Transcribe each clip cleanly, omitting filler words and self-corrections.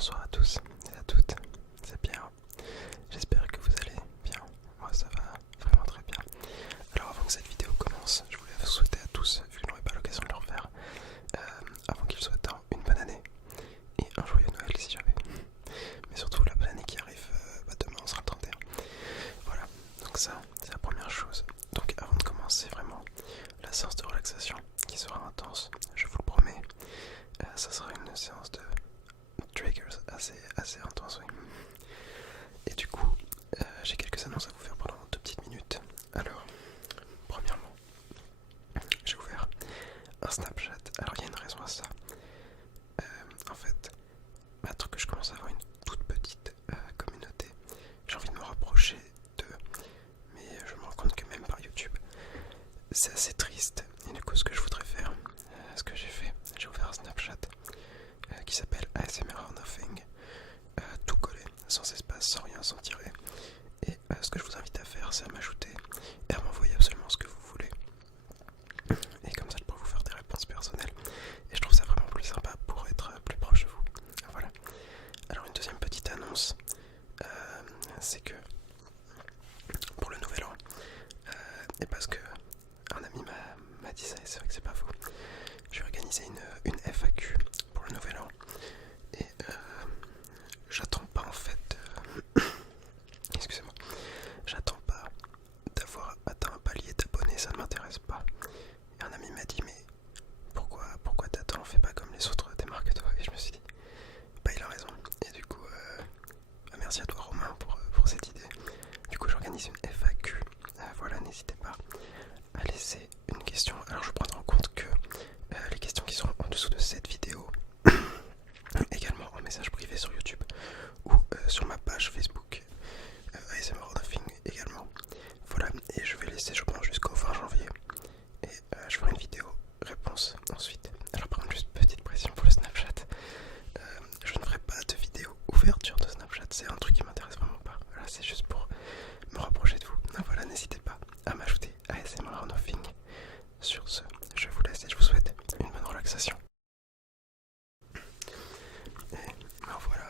Bonsoir à tous et à toutes, c'est Pierre. J'espère que vous allez bien. Moi ça va vraiment très bien. Alors avant que cette vidéo commence, je voulais vous souhaiter à tous, vu que je n'aurai pas l'occasion de le refaire, avant qu'il soit temps, une bonne année et un joyeux Noël si jamais. Mais surtout la bonne année qui arrive, demain on sera le 31. Voilà, donc ça c'est la première chose. Donc avant de commencer vraiment la séance de relaxation qui sera intense, je vous le promets, ça sera une séance de triggers assez intense, oui. Et du coup, j'ai quelques annonces à vous faire pendant 2 petites minutes. Alors, premièrement, j'ai ouvert un Snapchat. Alors, il y a une raison à ça. En fait, maintenant que je commence à avoir une toute petite communauté, j'ai envie de me rapprocher d'eux. Mais je me rends compte que même par YouTube, c'est assez triste. Et du coup, ce que je voudrais faire, ce que j'ai fait, j'ai ouvert un Snapchat qui s'appelle ASMR or Nothing, tout collé, sans espace, sans rien, sans tirer. Et ce que je vous invite à faire, c'est à m'ajouter et à m'envoyer absolument ce que vous voulez. Et comme ça, je pourrai vous faire des réponses personnelles. Et je trouve ça vraiment plus sympa pour être plus proche de vous. Voilà. Alors une deuxième petite annonce, c'est que pour le nouvel an, et parce que un ami m'a dit ça et c'est vrai que c'est pas faux, je vais organiser une FAQ pour le nouvel an. Et j'attends pas en fait, excusez-moi, j'attends pas d'avoir atteint un palier d'abonnés, ça ne m'intéresse pas. Et un ami m'a dit mais pourquoi t'attends, fais pas comme les autres, démarque-toi. Et je me suis dit bah il a raison. Et du coup merci à toi Romain pour cette idée. Du coup j'organise une FAQ, voilà, n'hésitez pas à laisser une question. Alors je prendrai en compte que les questions qui seront en dessous de cette vidéo, également en message privé sur YouTube ou sur ma page Facebook ASMR or Nothing également. Voilà, et je vais laisser je pense jusqu'au 20 janvier. Et je ferai une vidéo réponse ensuite. Alors par contre juste petite pression pour le Snapchat, je ne ferai pas de vidéo ouverture de Snapchat, c'est un truc qui m'intéresse vraiment pas. Voilà, c'est juste pour me rapprocher de vous. Donc voilà, n'hésitez pas à m'ajouter ASMR or Nothing. Sur ce, je vous laisse et je vous souhaite une bonne relaxation. Et ben voilà,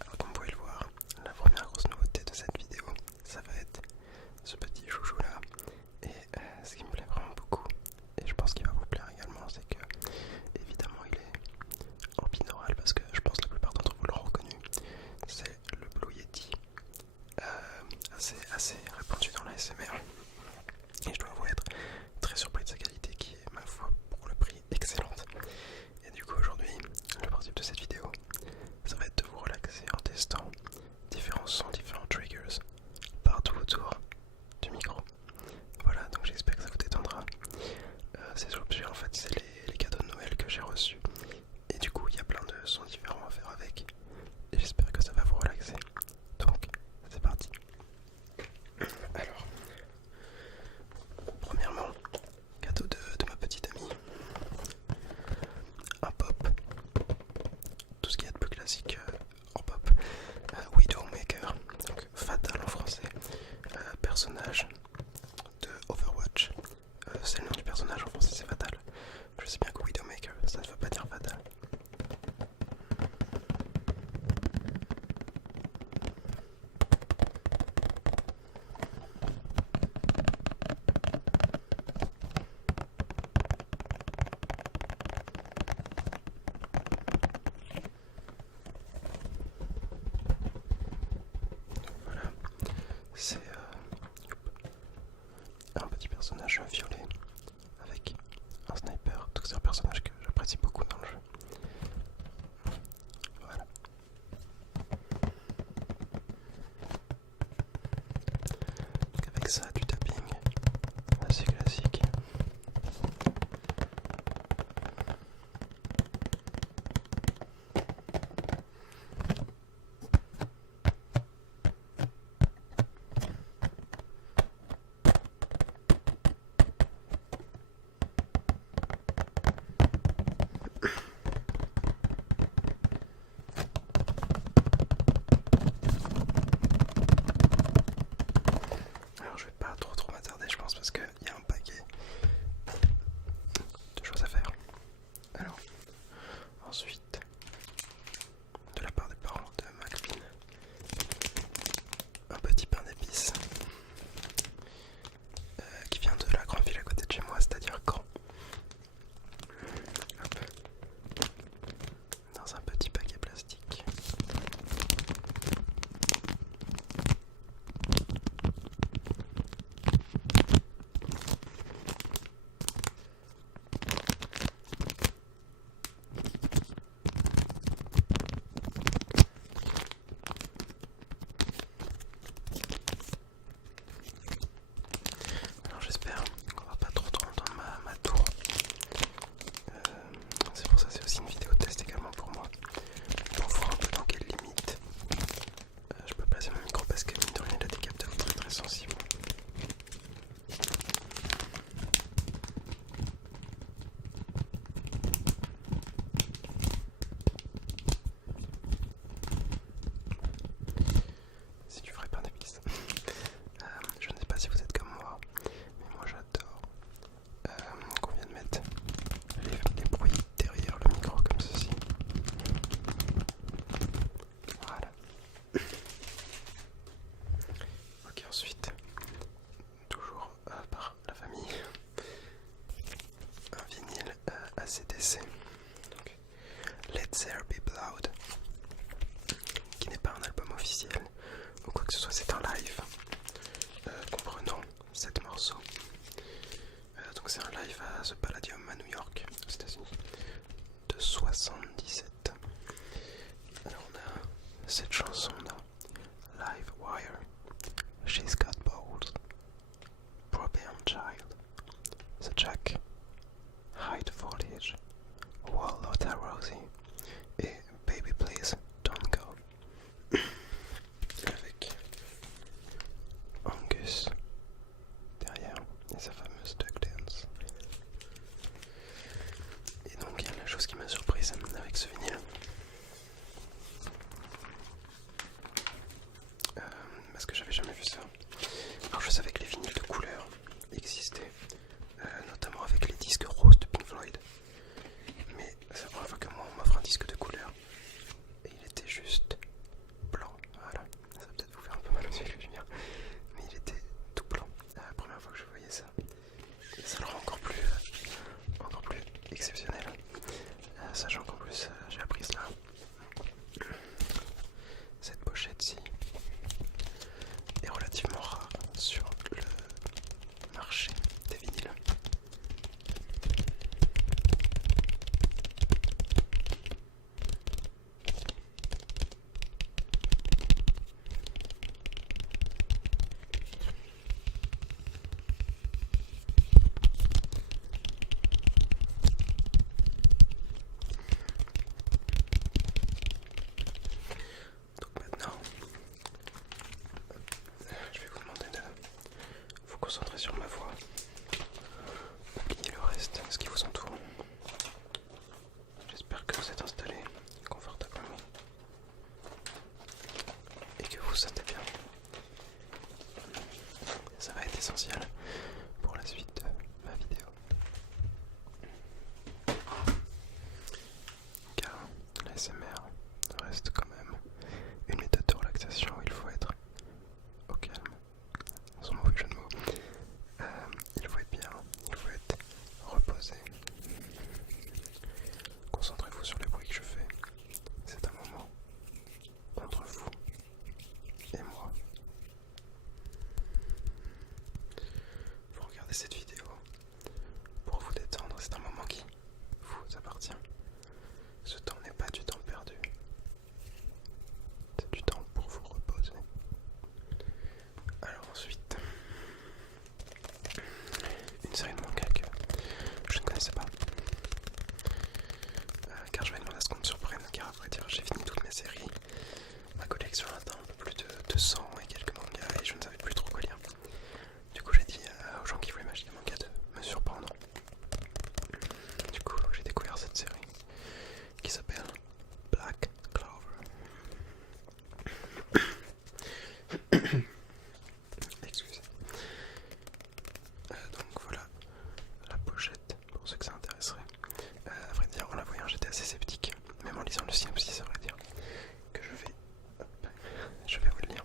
alors comme vous pouvez le voir, la première grosse nouveauté de cette vidéo, ça va être ce petit chouchou là. Et ce qui me plaît vraiment beaucoup, et je pense qu'il va vous plaire également, c'est que évidemment il est en binaural parce que je pense que la plupart d'entre vous l'ont reconnu. C'est le Blue Yeti, assez répandu dans la SMR. Et je dois avouer être très surpris de sa qualité qui est, ma foi, pour le prix, excellente. Et du coup aujourd'hui, le principe de cette vidéo, ça va être de vous relaxer en testant différents sons, différents triggers partout autour du micro. Voilà, donc j'espère que ça vous détendra. Ces objets en fait c'est les cadeaux de Noël que j'ai reçus. Et du coup il y a plein de sons différents à faire avec. Et j'espère que ça va vous relaxer. Donc c'est parti. Alors, premièrement, cadeau de ma petite amie, un pop, tout ce qu'il y a de plus classique en pop, Widowmaker, donc Fatal en français, personnage de Overwatch, c'est le nom du personnage en français, c'est Fatal. Je sais bien que Widowmaker, ça ne veut pas dire Fatal. Voilà, c'est un petit personnage violet avec un sniper, donc c'est un personnage que j'apprécie beaucoup dans le jeu. Voilà. Donc avec ça, du tapping assez classique. Let There Be Blood, qui n'est pas un album officiel ou quoi que ce soit, c'est un live comprenant 7 morceaux. Donc c'est un live à The Palladium à New York, aux États-Unis, de 77. Alors on a cette chanson dans Live Wire, She's Got Balls, Problem Child, The Jack, Hide Foliage, Wallota Rosie et Baby Please Don't Go. Avec Angus derrière et sa fameuse Duck Dance. Et donc la chose qui m'a surprise avec ce vinyle, parce que j'avais jamais vu ça. Alors je savais que les vinyles de couleur existaient, notamment avec les disques roses de Pink Floyd, mais c'est la première fois que moi on m'offre un disque de couleur et il était juste blanc. Voilà, ça va peut-être vous faire un peu mal aux yeux, Julien, mais il était tout blanc. La première fois que je voyais ça, et ça le rend encore plus exceptionnel, sachant qu'en plus j'ai appris cela. Cette pochette-ci est relativement rare sur le marché des vinyles. Donc maintenant, je vais vous demander de vous concentrer sur ma voix. Oubliez le reste, ce qui vous entoure. J'espère que vous êtes installés confortablement et que vous sentez bien. Ça va être essentiel pour la suite de ma vidéo. Car l'ASMR reste quand même une méthode de relaxation où il faut être au calme, sans mauvais jeu de mots. Il faut être bien, il faut être reposé. Concentrez-vous sur les bruits que je fais. C'est un moment entre vous et moi. Vous regardez cette vidéo pour vous détendre, c'est un moment qui vous appartient. Ce temps n'est pas du temps perdu. C'est du temps pour vous reposer. Alors ensuite, une série de mangas que je ne connaissais pas. Car je vais demander à ce qu'on me surprenne, car à vrai dire j'ai fini toutes mes séries. Ma collection atteint un peu plus de 200 et quelques mangas et je ne savais plus trop quoi lire. Du coup j'ai dit aux gens qui voulaient m'acheter des mangas de me surprendre. Du coup j'ai découvert cette série qui s'appelle Black Clover. Excusez. Donc voilà la pochette pour ceux que ça intéresserait. À vrai dire, en la voyant j'étais assez sceptique, même en lisant le synopsis, à vrai dire, que je vais vous le lire.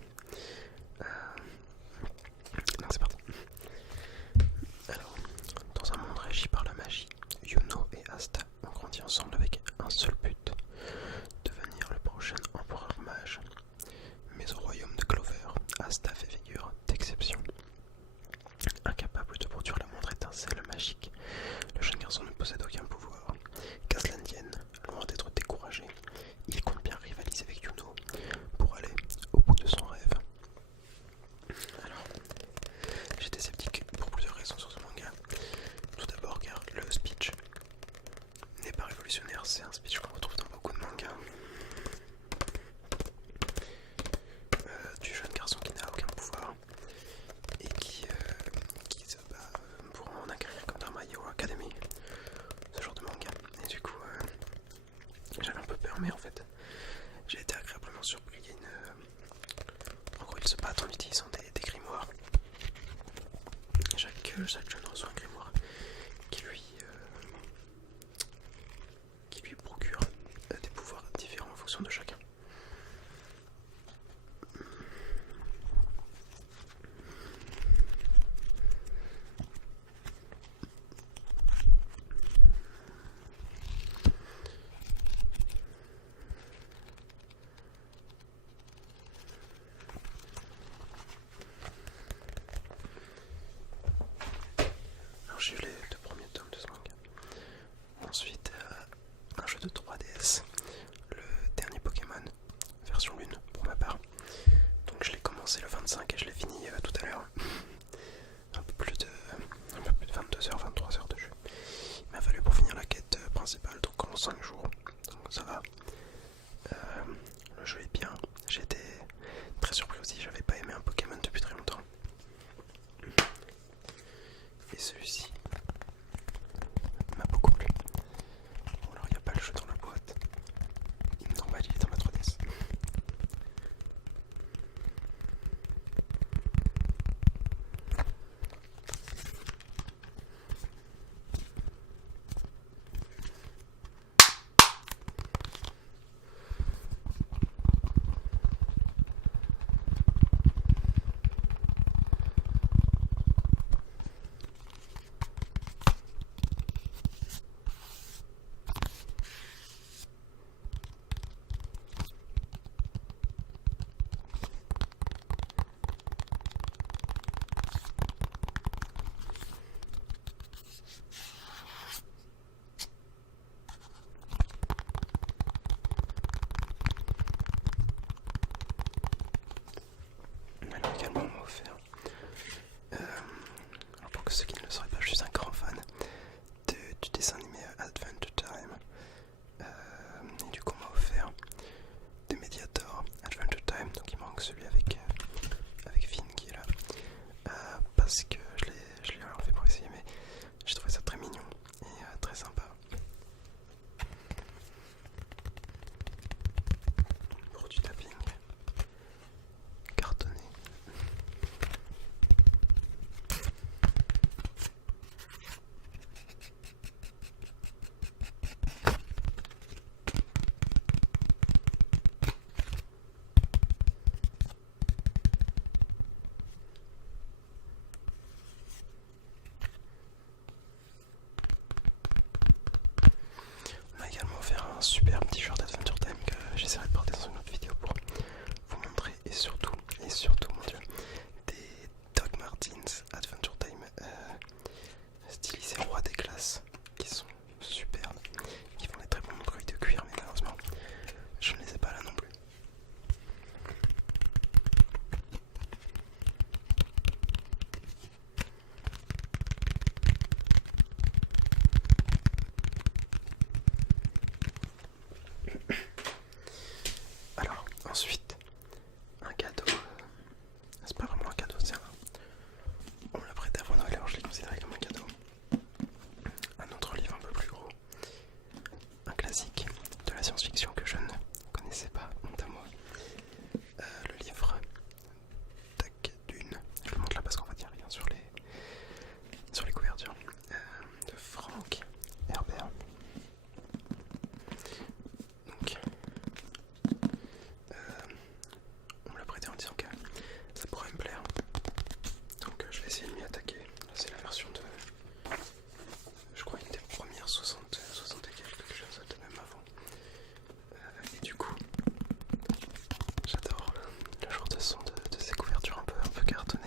Donc c'est parti. Alors, dans un monde régi par la magie, Yuno et Asta ont grandi ensemble avec un seul but, devenir le prochain empereur mage. Mais au royaume de Clover, Asta fait figure d'exception. Incapable de produire la moindre étincelle magique, le jeune garçon ne possède aucun pouvoir. Caslandienne, loin d'être découragé, il compte bien rivaliser avec Yuno pour aller au bout de son rêve. Alors, j'étais sceptique pour plusieurs raisons sur ce manga. Tout d'abord car le speech n'est pas révolutionnaire, c'est un speech qu'on retrouve dans beaucoup de mangas. Du jeune garçon qui n'a aucun pouvoir et qui se bat pour en acquérir comme dans My Hero Academy, ce genre de manga. Et du coup, j'avais un peu peur, mais en fait, j'ai été agréablement surpris. Il y a en gros, ils se battent en utilisant des grimoires. Chaque jeune reçoit un grimoire qui lui procure des pouvoirs différents en fonction de chacun. science-fiction que je ne connaissais pas, honte à moi. Le livre tac d'une, je le montre là parce qu'on va dire rien sur les couvertures, de Frank Herbert. Donc on me l'a prêté en disant que ça pourrait me plaire, donc je vais essayer de m'y attaquer. Là c'est la version de, je crois, une des premières 60 et quelque chose, peut-être même avant. Et du coup, j'adore le genre de son de ces couvertures un peu cartonnées.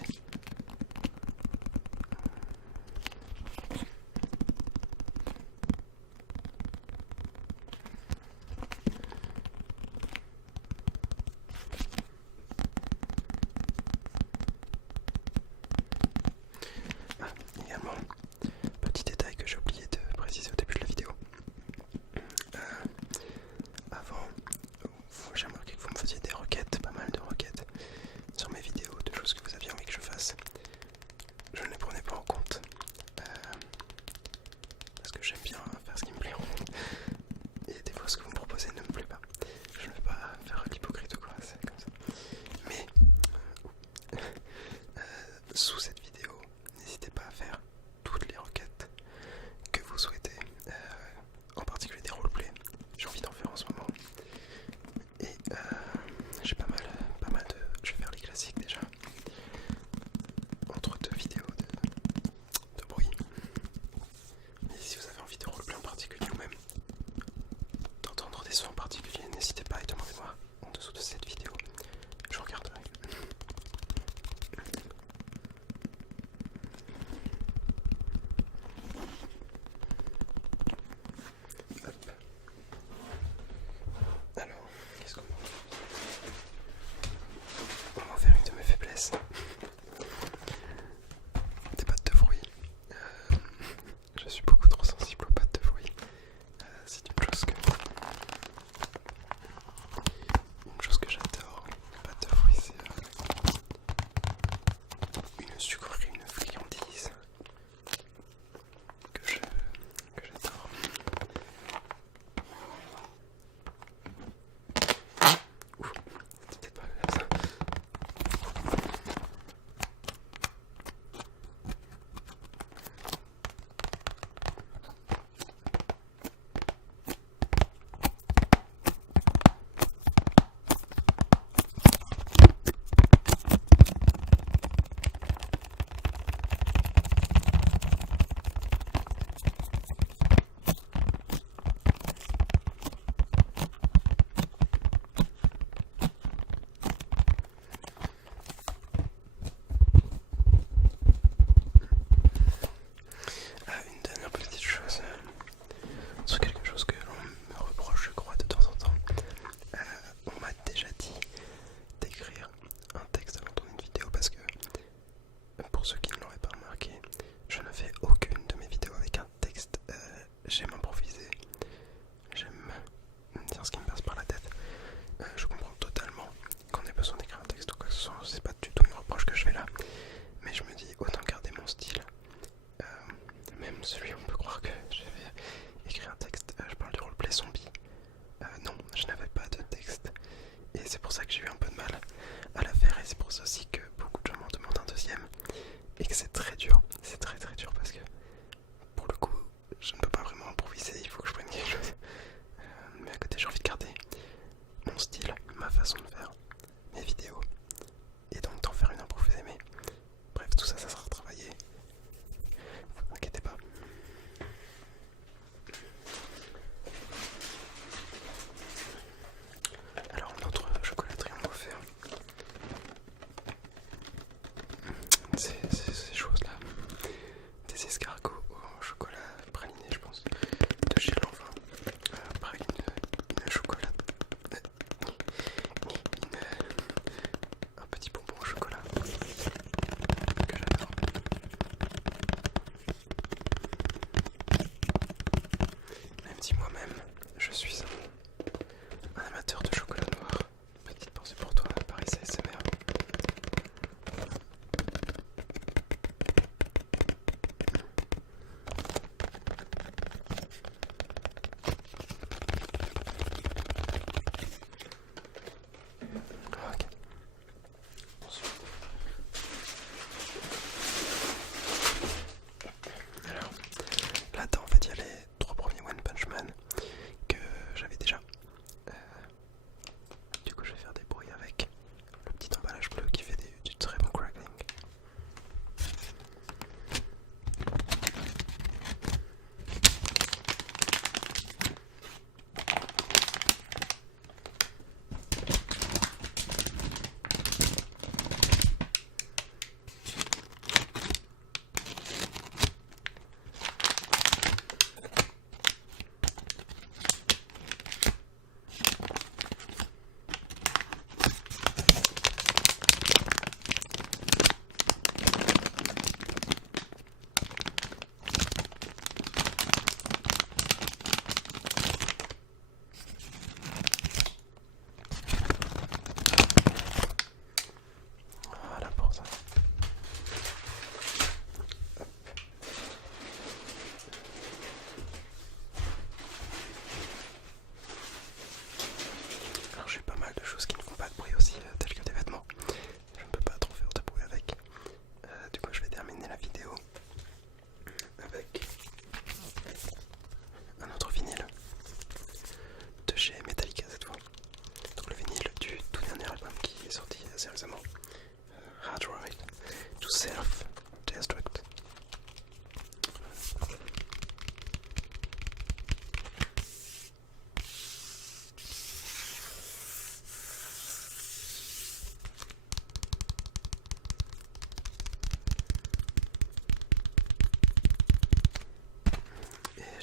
Ah, également, petit détail que j'ai oublié de préciser au début de la vidéo. Avant, j'ai remarqué que vous me faisiez des requêtes, pas mal de requêtes sur mes vidéos, de choses que vous aviez envie que je fasse. Je ne les prenais pas en compte parce que j'aime bien faire ce qui me plaît. Et des fois ce que vous me proposez ne me plaît pas. Je ne vais pas faire l'hypocrite ou quoi, c'est comme ça. Mais sous cette vidéo, n'hésitez pas à faire toutes les requêtes que vous souhaitez, en particulier des roleplays. J'ai envie d'en faire en ce moment. Et j'ai pas mal de... Je vais faire les classiques déjà. Entre deux vidéos de bruit. Mais si vous avez envie de roleplay en particulier ou même d'entendre des sons en particulier, n'hésitez pas et demandez-moi en dessous de cette vidéo. Je regarderai. Hop. Alors, qu'est-ce qu'on va faire? On va en faire une de mes faiblesses. Des pâtes de fruits. Je suis beaucoup trop sensible aux pâtes de fruits. C'est une chose que j'adore.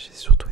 j'ai surtout